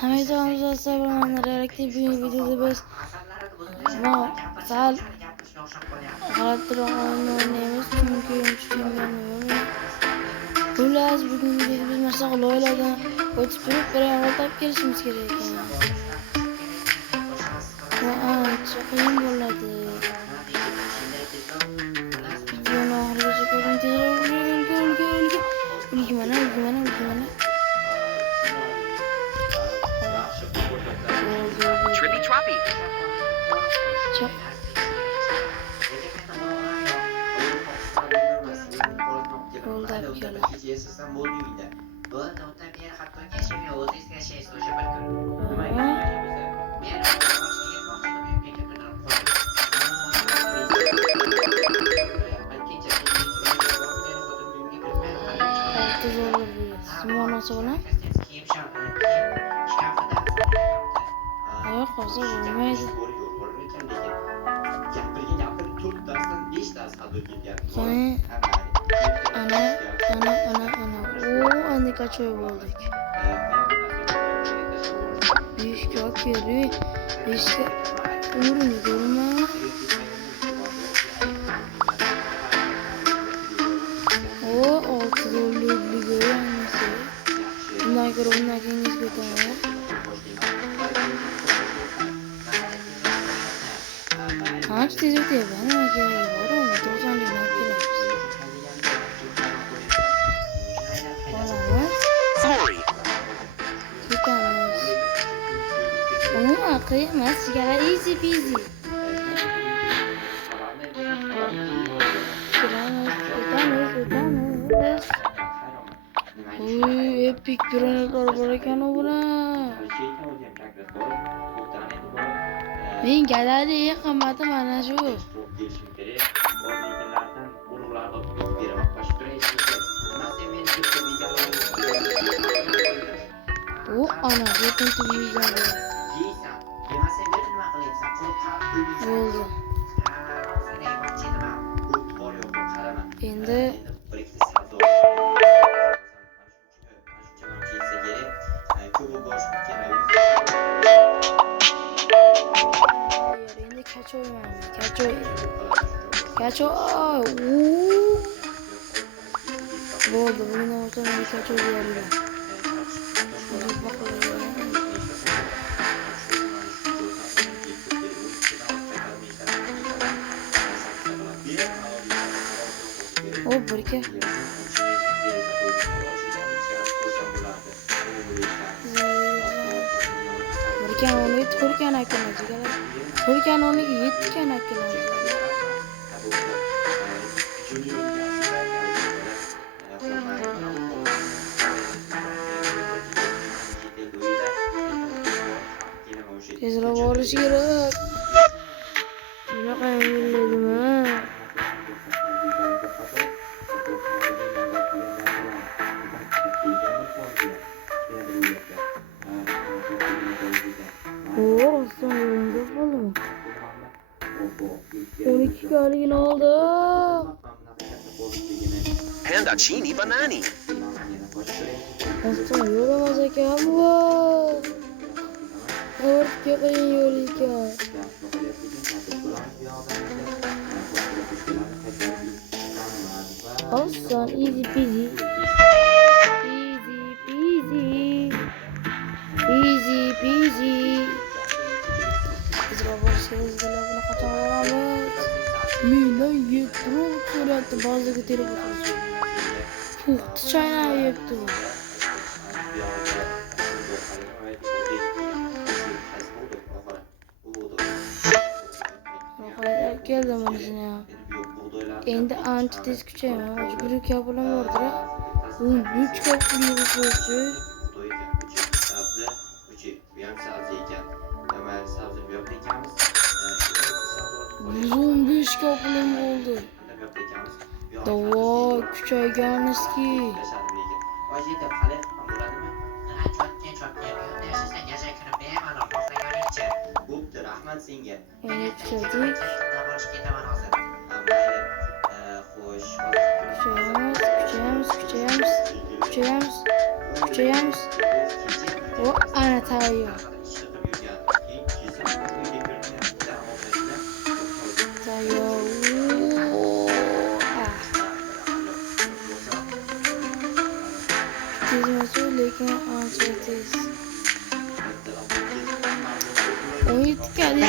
Hamid Hamza sabırlanır. Reaktif bir videoda biz sal g'alati oynaymiz çünkü tushunganim xullas bugun biz narsa loyihalardan o'tib turib bir topib kelishimiz kerak ekan. Bu ancha qiyin bo'ladi. Videoni oxirigacha ko'ring, tezroq ulgimana. Trippy Troppy. Çok. Oldu yapıyorlar. Altı zorlu bir simona sonra. Yok olsa olmaydı. Yani ana. Oo, anne kaç oy bulduk. Büyük yok yürü. Büyük umurun durma. O altı zorlu bir görüyor musun? Bunlar kendiniz götürüyor. Kaç tezek diye ben ama gereği var ama 90 lira yapıyoruz. Olamaz. Çıkamaz. Ama kıyamaz. Sigara easy peasy. Utanız. Uy, epic granatlar var ekan o buna. Men galeriya qimati mana shu. O ana yetinchi yuzdan bo'ldi. Endi Kaço. Bo'ldi, buni o'rtamda kaço deyapman. O birga. Birga onu ko'rgan ekanlar. Ko'rgan onu yetgan ekanlar. Tezroq borish kerak. Bunaqa yo'lladimi? Oo, sonunda falan. 12 kaligini oldu. Pandacini Banani. Aslında yoramaz ekan bu. Ortga qiyin yo'l ekan. Oson, easy peasy. Biz robotsuz buni qachon olamiz? Meni yettirib ko'ryapti ba'ziga telefon. Puxta chaynayapti. Geldim ben ya. Endi ancha tez kuchayman. Majburiy kabulim bordir. Bu 3 kabulim bo'lsa. Uzun 5 kabulim oldu. Davay kuchayganizki. Evet, kuchaydik. Kuchayamiz. O ana tayyor. Tayyor. Ah. Tezmesi lekin ancha tez. 17 kali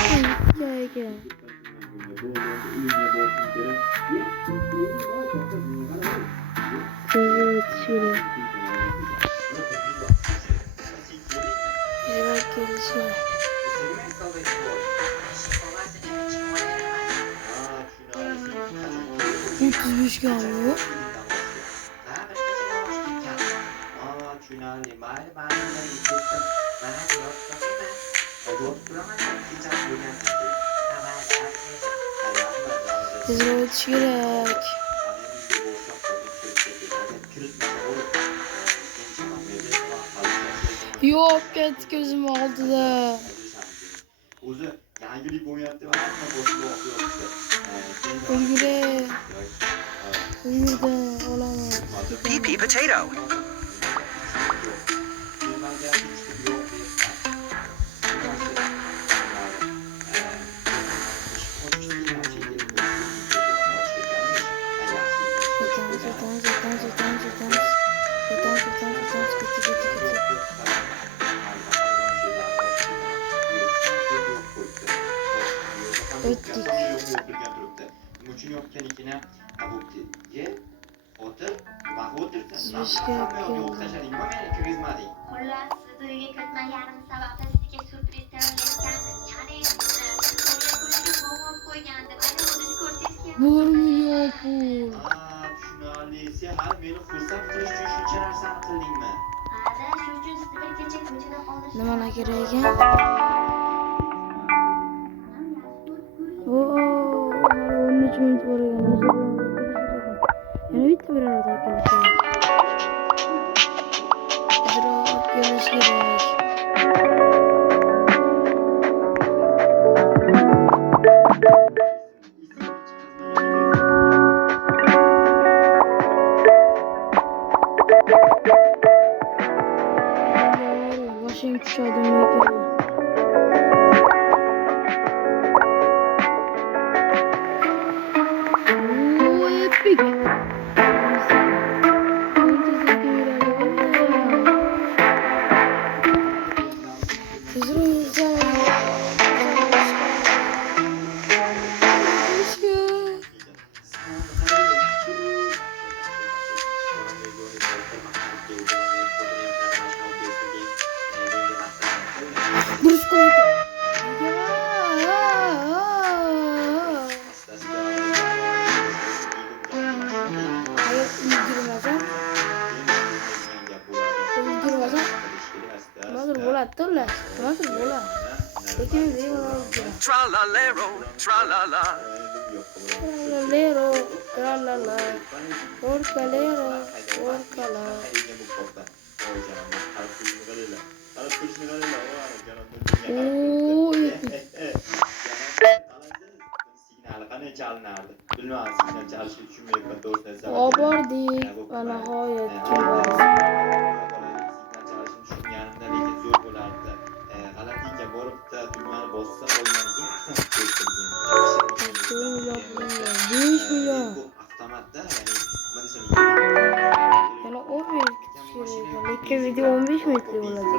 ekan. Tezroq o'tish kerak. Tezroq kelish kerak. 35 ga bu. Tezroq o'tish kerak. Yo'q, ketdi ko'zim oldida. O'zi yangilik bo'lyapti va hamma boshqa o'qiyapti. Ulgure. Ulgurda olaman. PP potato. O'tdik. Muchun yopganligini abubdi. Ye, o'tir, va o'tirdi. Sizga o'xshashading, meni kirgizmading. Xullas, to'yga kiritmaganim sababli sizga syurpriz tayyorlayotgandim. Ya'ni, to'yga bo'g'ib qo'ygandim. Agar o'zingiz ko'rsangiz kerak. 1 million pul. Tushunarli. Sen hali meni xursand qilish uchun shuncha narsani qildingmi? Ada, shu uchun sizni bir kecha ko'chada qoldirdim. Nima kerak ekan? Oo, 13 minut bor ekan. Yana bitta bir arada kelish kerak. Tezroq kelish kerak. Boshim tushadi lekin. Epic. Tra-la-lero, tra-la-la. Lero, tralala, orcalero, orcala. Oo, signali qanday chalinardi? Bilmadim, signal chalishi uchun men to'g'risida sabab. Obordik va nihoyat signal chalishini tushunganimda lekin zo'r bo'lardi. G'alati ekan, borib bitta tugmani bossa bo'lganiga 5 million. bu avtomatda, ya'ni nima desam, Yana 10 minut kutish kerak. Lekin video 15 minutli bo'ladi.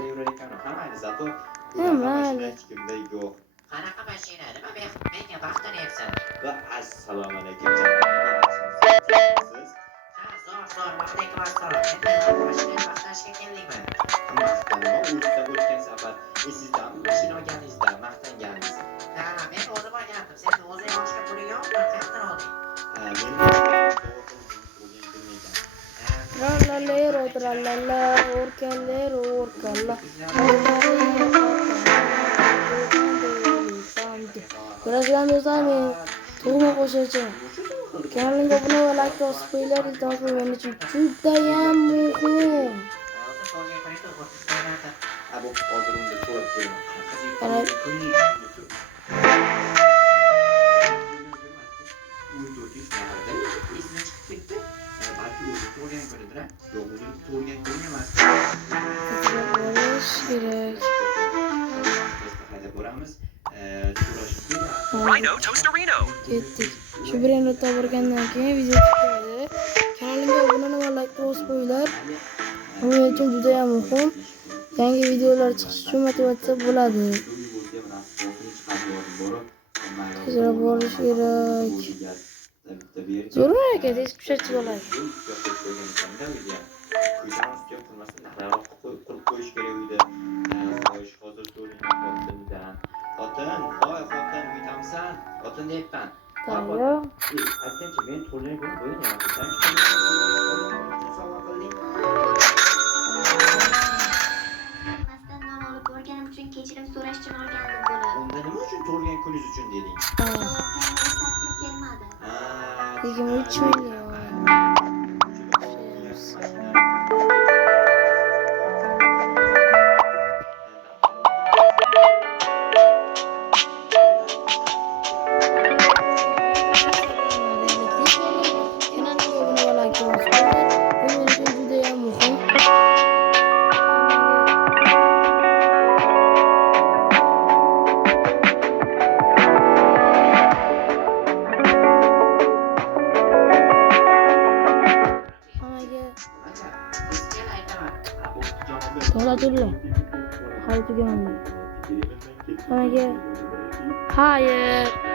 Zato mayli. hech kimda yo'q. Qanaqa mashina? Nima menga maqtanyapsan? Va assalomu alaykum. Ha, zo'r, vaqtingiz assalom. Endi mashinani maqtashga keldingmi? O'tgan safar esizdami mashina olganingizda maqtanganingiz? Ha, men o'zim olgandim. Sen o'zing olishga puling yo'qmi? Qayerdan olding? Trallalero, trallala, orcalero, orcala. Ko'radigan do'stlarim, tug'ma qo'shuvchi. Kanalimga obuna va like bosib qo'yinglar, iltimos men uchun judayam muhim. Bu hozir unda so'rab Ana bo'lish kerak. hammamiz so'rashib Rhino Toasterino. Ketdik. Shu brendni topirgandan keyin video chiqadi. Kanalimga obuna va like bosib qo'yinglar. Bu men uchun juda ham muhim. Yangi videolar chiqishi uchun motivatsiya bo'ladi. Tezroq borish kerak. Zo'rmi aka, tez pishirib olay. qilib qo'yish kerak uyda. Xo'sh, hozir so'rayman xotindan. Xotin uydamisan? Xotin deyapman. Tayyor. Aytgancha men to'rtdan ko'rib qo'yaman. Sen sovg'a qilding. Bilmasdan non olib borganim uchun kechirim so'rash uchun olgandim buni. Unda nima uchun tug'ilgan kuningiz uchun deding? Qayerga kelmadi. 23 million. Kanalimga obuna va like bosib qo'yinglar. Bu men uchun juda ham muhim. To'xtatilla. Hali tugamadi. Hammaga. Hayır.